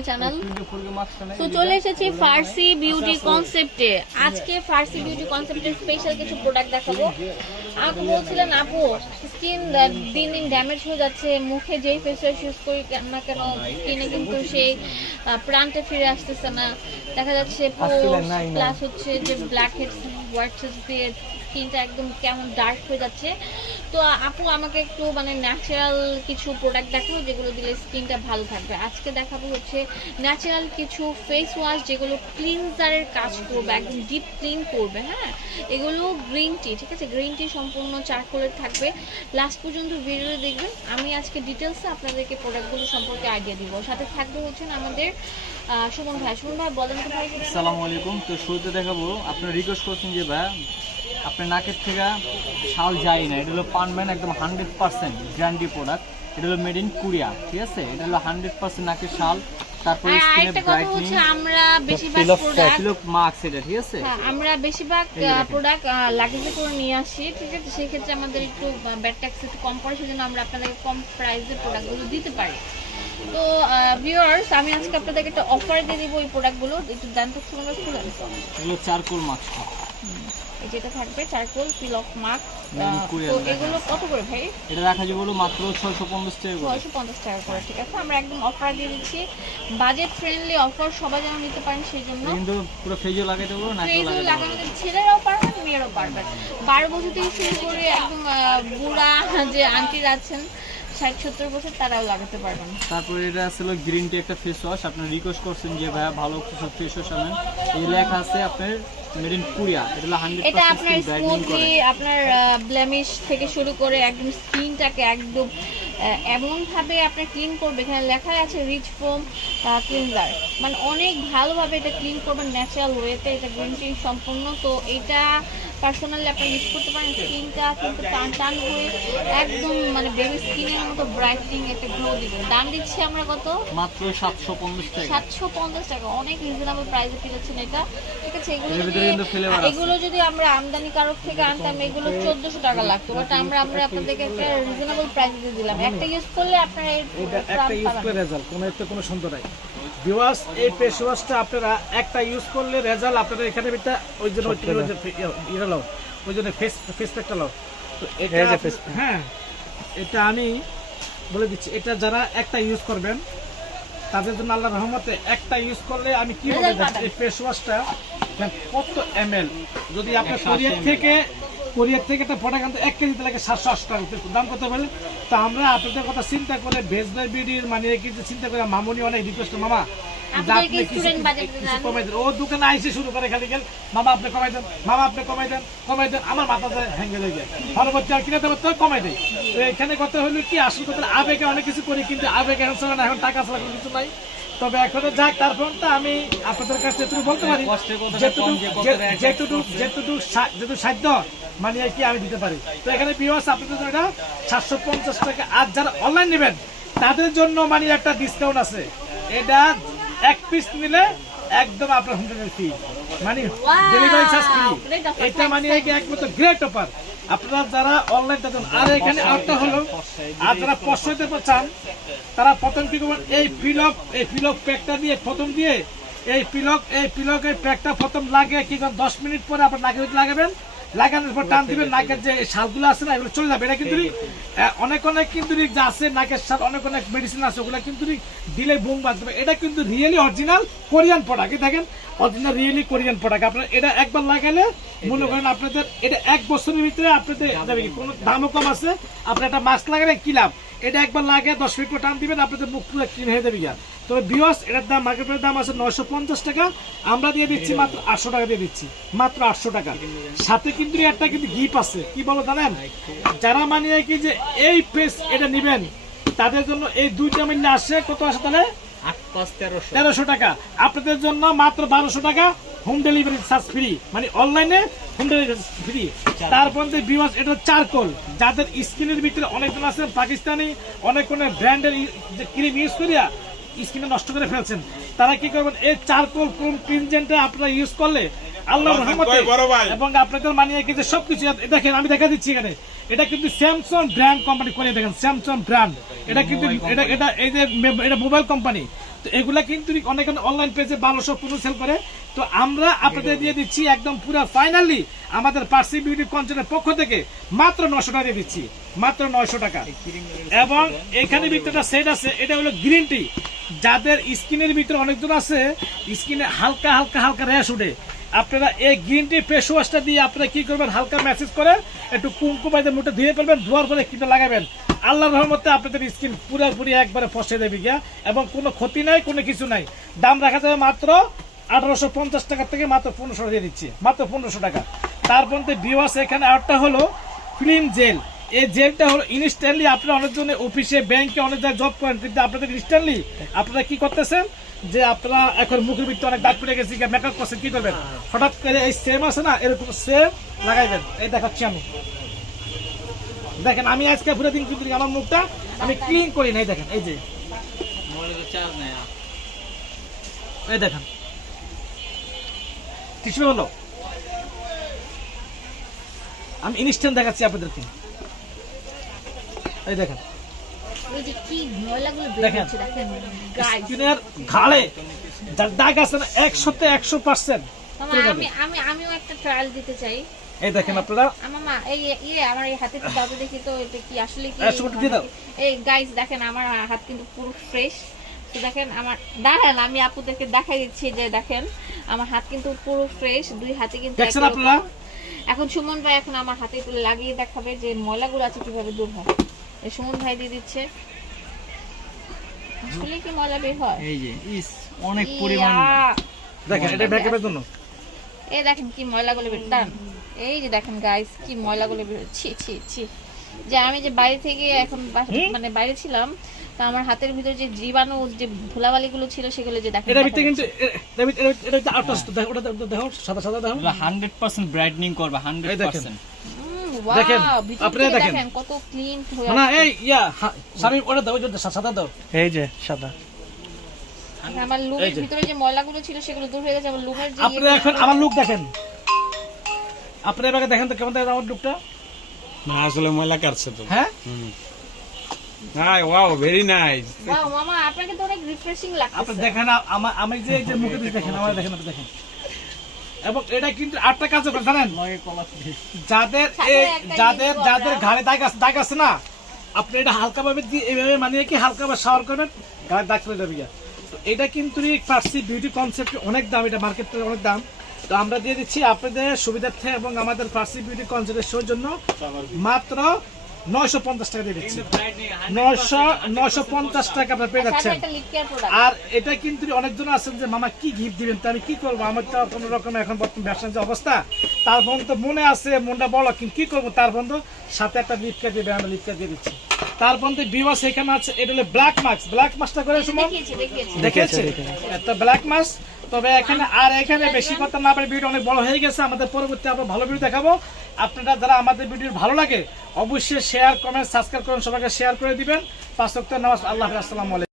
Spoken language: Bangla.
মাই চ্যানেল তো চলে এসেছি ফার্সি বিউটি কনসেপ্টে আজকে ফার্সি বিউটি কনসেপ্টের স্পেশাল কিছু প্রোডাক্ট দেখাবো। আপু বলছিলেন আপু স্কিন দিন দিন ড্যামেজ হয়ে যাচ্ছে মুখে যেই ফেস ওয়াশ ইউজ করি না কেন স্কিনে কিন্তু সেই প্রান্তে ফিরে আসতেছে না। দেখা যাচ্ছে প্লাস হচ্ছে যে ব্ল্যাক হেডস হোয়াইট হেডস দিয়ে স্কিনটা একদম কেমন ডার্ক হয়ে যাচ্ছে। তো আপু, আমাকে একটু মানে ন্যাচারাল কিছু প্রোডাক্ট দেখাবো যেগুলো দিলে স্কিনটা ভালো থাকবে। আজকে দেখাবো হচ্ছে ন্যাচারাল কিছু ফেস ওয়াশ যেগুলো ক্লিনজারের কাজ করবে, একদম ডিপ ক্লিন করবে হ্যাঁ? এগুলো গ্রিন টি ঠিক আছে? গ্রিন টি সম্পূর্ণ চারকোলের থাকবে। লাস্ট পর্যন্ত ভিডিও দেখবেন। আমি আজকে ডিটেলসে আপনাদেরকে প্রোডাক্টগুলো সম্পর্কে আইডিয়া দিব। সাথে থাকবে হচ্ছেন আমাদের সুমন ভাই। সুমন ভাই, বলেন তো ভাই। আসসালামু আলাইকুম। তো শুরুতে দেখাবো। আপনার রিকোয়েস্ট করছেন যে, ভাই আপনার নাকের থেকে শাল যায় না। এটা হলো পানম্যান একদম হান্ড্রেড পার্সেন্ট গ্যারান্টি প্রোডাক্ট এটা হলো মেড ইন কোরিয়া ঠিক আছে? এটা হলো হান্ড্রেড পার্সেন্ট নাকের শাল তারপরে স্কিনে আরেকটা কথা হচ্ছে ব্রাইটনিং আমরা বেশিরভাগ প্রোডাক্ট পিলক মাস্ক এটা ঠিক আছে? হ্যাঁ আমরা বেশিরভাগ প্রোডাক্ট লাগেজে করে নিয়ে আসি ঠিক আছে? সেই ক্ষেত্রে আমাদের একটু ট্যাক্স একটু কম পড়ে সেজন্য আমরা আপনাদেরকে কম প্রাইসে প্রোডাক্টগুলো দিতে পারি। তো ভিউয়ার্স আমি আজকে আপনাদেরকে একটা অফার দিয়ে দিব এই প্রোডাক্টগুলো একটু জানতে তো খুলে খুলে চারকোল মাস্ক যেটা থাকবে চারকোল মার্ক। এগুলো কত করে ভাই? এটা রাখা যাবে হলো মাত্র ছয়শো পঞ্চাশ টাকা করে। টাকা করে ঠিক আছে? আমরা একদম অফার দিয়ে দিচ্ছি। বাজেট ফ্রেন্ডলি অফার সবাই যেন নিতে পারেন সেই জন্য। কিন্তু পুরো ফেজও লাগাইতে পারব নাকেও ফ্রিজও ছেলেরাও পারবেন মেয়েরাও পারবেন। বারো বছর থেকে শুরু করে একদম বুড়া যে আন্টিরা আছেন ষাট সত্তর বছর তারাও লাগাতে পারবেন তারপরে এটা আসলে গ্রিন টি একটা ফেস ওয়াশ আপনি রিকোয়েস্ট করছেন যে ভাইয়া ভালো ফেস ওয়াশ আনেন। এই লেখা আছে আপনার মেড ইন কোরিয়া এটা হলো হান্ড্রেড এটা আপনার পার্সেন্ট ব্রাইটনিং করে। স্মুথলি আপনার ব্লেমিশ থেকে শুরু করে একদম স্কিনটাকে একদম এমন ভাবে আপনার ক্লিন করবে। এখানে লেখা আছে রিচ ফোম ক্লিনজার মানে অনেক ভালোভাবে এটা ক্লিন করবেন ন্যাচারাল ওয়েতে এটা গ্রিন টি সম্পূর্ণ। তো এটা পার্সোনালি আপনি ইউজ করতে পারেন স্কিনটা কিন্তু টান টান হয়ে একদম মানে বেবি স্কিনের মতো ব্রাইটনিং একটা গ্লো দিবে। দাম দিচ্ছি আমরা কত? মাত্র সাতশো পঞ্চাশ টাকা। সাতশো পঞ্চাশ টাকা অনেক রিজনেবল প্রাইসে পেয়েছেন এটা। ঠিক আছে এগুলো। এগুলো যদি আমরা আমদানি কারক থেকে আনতাম এগুলো চোদ্দশো টাকা লাগতো বাট আমরা আমরা আপনাদেরকে একটা রিজনেবল প্রাইসে দিয়ে দিলাম। একটা ইউজ করলে আপনারা এই এটা একটা ইউজ করে রেজাল্ট কোনো এতে কোনো সন্দেহ নাই। ভিওয়াস এই ফেস ওয়াশটা আপনারা একটা ইউজ করলে রেজাল্ট আপনারা এখানে এটা ওই জন্য লাও। ওই জন্য ফেস ফেস প্যাকটা লাও। তো এটা এই যে আপনি- face pack। হ্যাঁ এটা আমি বলে দিচ্ছি এটা যারা একটা ইউজ করবেন তাদের জন্য আল্লাহ রহমতে একটা ইউজ করলে আমি কি বলে এই ফেস ওয়াশটা কত এম যদি আপনার 180 কোরিয়ার থেকে কোরিয়ার থেকে একটা প্রোডাক্ট আনতে এক কেজিতে লাগে সাতশো আশি টাকা। দাম কত বলে? তা আমরা আপনাদের কথা চিন্তা করে ভেজ বাই বিডির মানে কিন্তু চিন্তা করে মামুনি অনেক রিকোয়েস্ট মামা যে আপনাদের আপনি কি কিছু- student budget কিছু দেন? কমাই দেন। ও দোকানে আইসে শুরু করে খালি গেল মামা আপনি কমাই দেন মামা আপনি কমাই দেন কমাই দেন। আমার মাথাতে হ্যাঙ্গে হয়ে যায়। পরবর্তী আর কিনে দেবো তো কমাই দেয়। তো এখানে কথা হলো কি আসল কথা আবেগে অনেক কিছু করি কিন্তু আবেগে এখন টাকা ছাড়া কোনো কিছু নাই। তবে এখনও যাক তারপর তো আমি আপনাদের কাছে বলতে পারি কষ্টের কথাটা যেটুকু কম যে কত যে- টাকা যেটুকু যেটুকু সাধ্য মানে কি আমি দিতে পারি। তো এখানে বিওয়াস আপনাদের জন্য এটা সাতশো পঞ্চাশ টাকা। আর যারা অনলাইন নেবেন তাদের জন্য মানে একটা ডিসকাউন্ট আছে। এটা এক পিস নিলে একদম আপনার ডেলিভারি ফ্রি মানে ডেলিভারি চার্জ ফ্রি এটা মানে কি একমাত্র গ্রেট অফার আপনারা যারা অনলাইন তাদের আর এখানে আরেকটা হলো। আর যারা পশ্চাতে চান তারা প্রথম কি করবেন? এই ফিলক এই ফিলক প্যাকটা দিয়ে প্রথম দিয়ে এই পিলক এই পিলকের প্যাকটা প্রথম লাগে কি দশ মিনিট পরে আপনার ভিতরে লাগাবেন। লাগানোর পর টান দিবেন নাকের যে শালগুলো আছে না এগুলো চলে যাবে। এটা কিন্তু অনেক অনেক কিন্তু যা আছে নাকের শাল অনেক অনেক মেডিসিন আছে ওগুলো কিন্তু দিলে বুম বাঁধবে এটা কিন্তু রিয়েলি অরিজিনাল কোরিয়ান প্রোডাক্ট দেখেন অরিজিনাল রিয়েলি কোরিয়ান প্রোডাক্ট আপনার এটা একবার লাগালে মনে করেন আপনাদের এটা এক বছরের ভিতরে আপনাদের যাবে কি? কোনো দামও কম আছে আপনার একটা মাস্ক লাগালে কি লাভ? এটা একবার লাগে দশ মিনিট টান দিবেন আপনাদের মুখ পুরো ক্লিন হয়ে যাবে গিয়া। তবে বিওস এটার দাম মার্কেটের দাম আছে নয়শো পঞ্চাশ টাকা। আমরা দিয়ে দিচ্ছি মাত্র আটশো টাকা দিয়ে দিচ্ছি। মাত্র আটশো টাকা। সাথে কিন্তু একটা কিন্তু গিফট আছে। কি বলো জানেন? যারা মানে কি যে এই পেস এটা নিবেন তাদের জন্য এই দুইটা মিললে আসে কত আসে তাহলে? তেরোশো। টাকা। আপনাদের জন্য মাত্র বারোশো টাকা হোম ডেলিভারি চার্জ ফ্রি মানে অনলাইনে হোম ডেলিভারি ফ্রি তারপর যে এটা চারকোল যাদের স্কিনের ভিতরে অনেকজন আছে পাকিস্তানি অনেক কোনো ব্র্যান্ডের ক্রিম ইউজ করিয়া স্কিনে নষ্ট করে ফেলছেন তারা কি করবেন? এই চারকোল ক্রিম ক্রিমজেনটা আপনারা ইউজ করলে আল্লাহ রহমতে এবং আপনাদের মানিয়ে যে সবকিছু। দেখেন আমি দেখা দিচ্ছি এখানে। এটা কিন্তু স্যামসাং ব্র্যান্ড কোম্পানি করে দেখেন স্যামসাং ব্র্যান্ড এটা কিন্তু এটা এটা এই যে এটা মোবাইল কোম্পানি তো এগুলা কিন্তু অনেক অনলাইন পেজে বারোশো পনেরো সেল করে। তো আমরা আপনাদের দিয়ে দিচ্ছি একদম পুরো ফাইনালি আমাদের পার্সি বিউটি কনসেন্টের পক্ষ থেকে মাত্র নশো টাকা দিয়ে দিচ্ছি। মাত্র নয়শো টাকা। এবং এখানে ভিতরে সেট আছে এটা হলো গ্রিন টি যাদের স্কিনের ভিতরে অনেকজন আছে স্কিনে হালকা হালকা হালকা র্যাশ উঠে আপনারা এই গ্রিন টি ফেস ওয়াশটা দিয়ে আপনারা কি করবেন? হালকা ম্যাসেজ করে একটু কুমকুমাইতে মুখে ধুয়ে ফেলবেন, ধোয়ার পরে কিটা লাগাবেন। আল্লাহর রহমতে আপনাদের স্কিন পুরোপুরি একবারে ফসে দেবে গিয়া, এবং কোনো ক্ষতি নাই, কোনো কিছু নাই। দাম রাখা যাবে মাত্র আঠারোশো পঞ্চাশ টাকা থেকে মাত্র পনেরোশো দিয়ে দিচ্ছি। মাত্র পনেরোশো টাকা। তার মধ্যে বিওয়াস এখানে আরেকটা হলো ক্রিম জেল এই জেলটা হলো ইনস্ট্যান্টলি আপনারা অনেকজনে অফিসে ব্যাংকে অনেক জায়গায় জব করেন, কিন্তু আপনাদের ইনস্ট্যান্টলি আপনারা কি করতেছেন? যে আপনারা এখন মুখের ভিতরে অনেক দাগ পড়ে গেছে মেকআপ করছেন, কি করবেন? হঠাৎ করে এই সেম আছে না, এরকম সেম লাগাইবেন। এই দেখাচ্ছি আমি। দেখেন, আমি আজকে পুরো দিন কিন্তু আমার মুখটা আমি ক্লিন করি নাই দেখেন, এই যে। এই দেখেন। কিছু হলো আমি ইনস্ট্যান্ট দেখাচ্ছি আপনাদেরকে এই দেখেন এই যে কি ময়লাগুলো বের দেখেন। হচ্ছে দেখেন গাইস স্কিনের ঘাড়ে দাগ আছে না একশোতে একশো পার্সেন্ট। আমি আমি আমিও একটা ট্রায়াল দিতে চাই। এই দেখেন আপনারা। আমার মা এই ইয়ে আমার এই হাতে একটু দাও দেখি তো এটা কি আসলে কি সুমন, দিয়ে দাও। এই গাইস দেখেন আমার হাত কিন্তু পুরো ফ্রেশ তো দেখেন আমার দাঁড়ান আমি আপুদেরকে দেখাই দিচ্ছি যে দেখেন আমার হাত কিন্তু পুরো ফ্রেশ দুই হাতে কিন্তু দেখছেন আপনারা? এখন সুমন ভাই এখন আমার হাতে একটু লাগিয়ে দেখাবে যে ময়লাগুলো আছে কীভাবে দূর হয়। সুমন ভাই দিয়ে দিচ্ছে। আসলে কি ময়লা বের হয়? এই যে ইস অনেক পরিমাণ দেখেন এটা ব্যাকআপের জন্য। এই দেখেন কি ময়লাগুলো বের দাঁড়ান। এই যে দেখেন গাইস কি ময়লাগুলো বের ছি ছি ছি। যে আমি যে বাইরে থেকে এখন মানে বাইরে ছিলাম তো আমার হাতের ভিতরে যে জীবাণু যে ধুলাবালিগুলো ছিল সেগুলো যে দেখেন এটা ভিতরে কিন্তু এটা এটা- এটা দেখো ওটা দেখো, দেখো সাদা সাদা দেখো। হান্ড্রেড পার্সেন্ট ব্রাইটনিং করবে হান্ড্রেড এই দেখেন। উম, দেখেন, কত ক্লিন না এই ইয়া স্বামী ওটা দাও যে সাদা দাও। এই যে সাদা। আমার লুমের ভিতরে যে ময়লাগুলো ছিল সেগুলো দূর হয়ে গেছে আমার লুমের যে আপনারা এখন আমার লুক দেখেন। আপনারা এবার দেখেন তো কেমন দেখেন আমার লুকটা না আসলে ময়লা কাটছে তো। হ্যাঁ? Hi wow very nice Wow, মামা আপনাকে তো অনেক রিফ্রেশিং আপনি দেখেন আমার আমি যে এই যে মুখে দেখেন আমার দেখেন আপনি দেখেন। এবং এটা কিন্তু আটটা কাজ করে জানেন? যাদের যাদের যাদের ঘাড়ে দাগ আছে দাগ আছে না? আপনি এটা হালকা ভাবে দিয়ে এইভাবে মানিয়ে কি হালকা ভাবে শাওয়ার করবেন ঘাড়ে দাগ চলে যাবে তো এটা কিন্তু পার্সি বিউটি কনসেপ্ট অনেক দাম এটা মার্কেটে অনেক দাম। তো আমরা দিয়ে দিচ্ছি আপনাদের সুবিধার্থে এবং আমাদের পার্সি বিউটি কনসেপ্টের শোর জন্য মাত্র নয়শো পঞ্চাশ টাকা দিয়ে দিচ্ছি। নয়শো নয়শো পঞ্চাশ টাকা আপনার পেয়ে যাচ্ছেন। একটা লিপ কেয়ার প্রোডাক্ট আর এটা কিন্তু অনেকজন আছেন যে মামা কি গিফট দিবেন? তো আমি কি করব? আমার তো কোনো রকম এখন বর্তমান ব্যবসার যে অবস্থা। তার বন্ধু মনে আছে মনটা বড় কিন্তু কি করব? তার বন্ধু সাথে একটা লিপকা দিবে আমরা লিপকা দিয়ে দিচ্ছি। তার বন্ধু বিবাস এখানে আছে এটা হলো ব্ল্যাক মাস্ক ব্ল্যাক মাস্কটা করে সুমন। দেখিয়েছি দেখিয়েছি। দেখেছে একটা ব্ল্যাক মাস্ক তবে এখানে আর এখানে বেশি কথা না পারে ভিডিও অনেক বড় হয়ে গেছে। আমাদের পরবর্তী আবার ভালো ভিডিও দেখাবো। আপনারা যারা আমাদের ভিডিও ভালো লাগে, অবশ্যই শেয়ার কমেন্ট সাবস্ক্রাইব করুন, সবাইকে শেয়ার করে দিবেন। পাঁচ নামাজ, আল্লাহ আসসালামু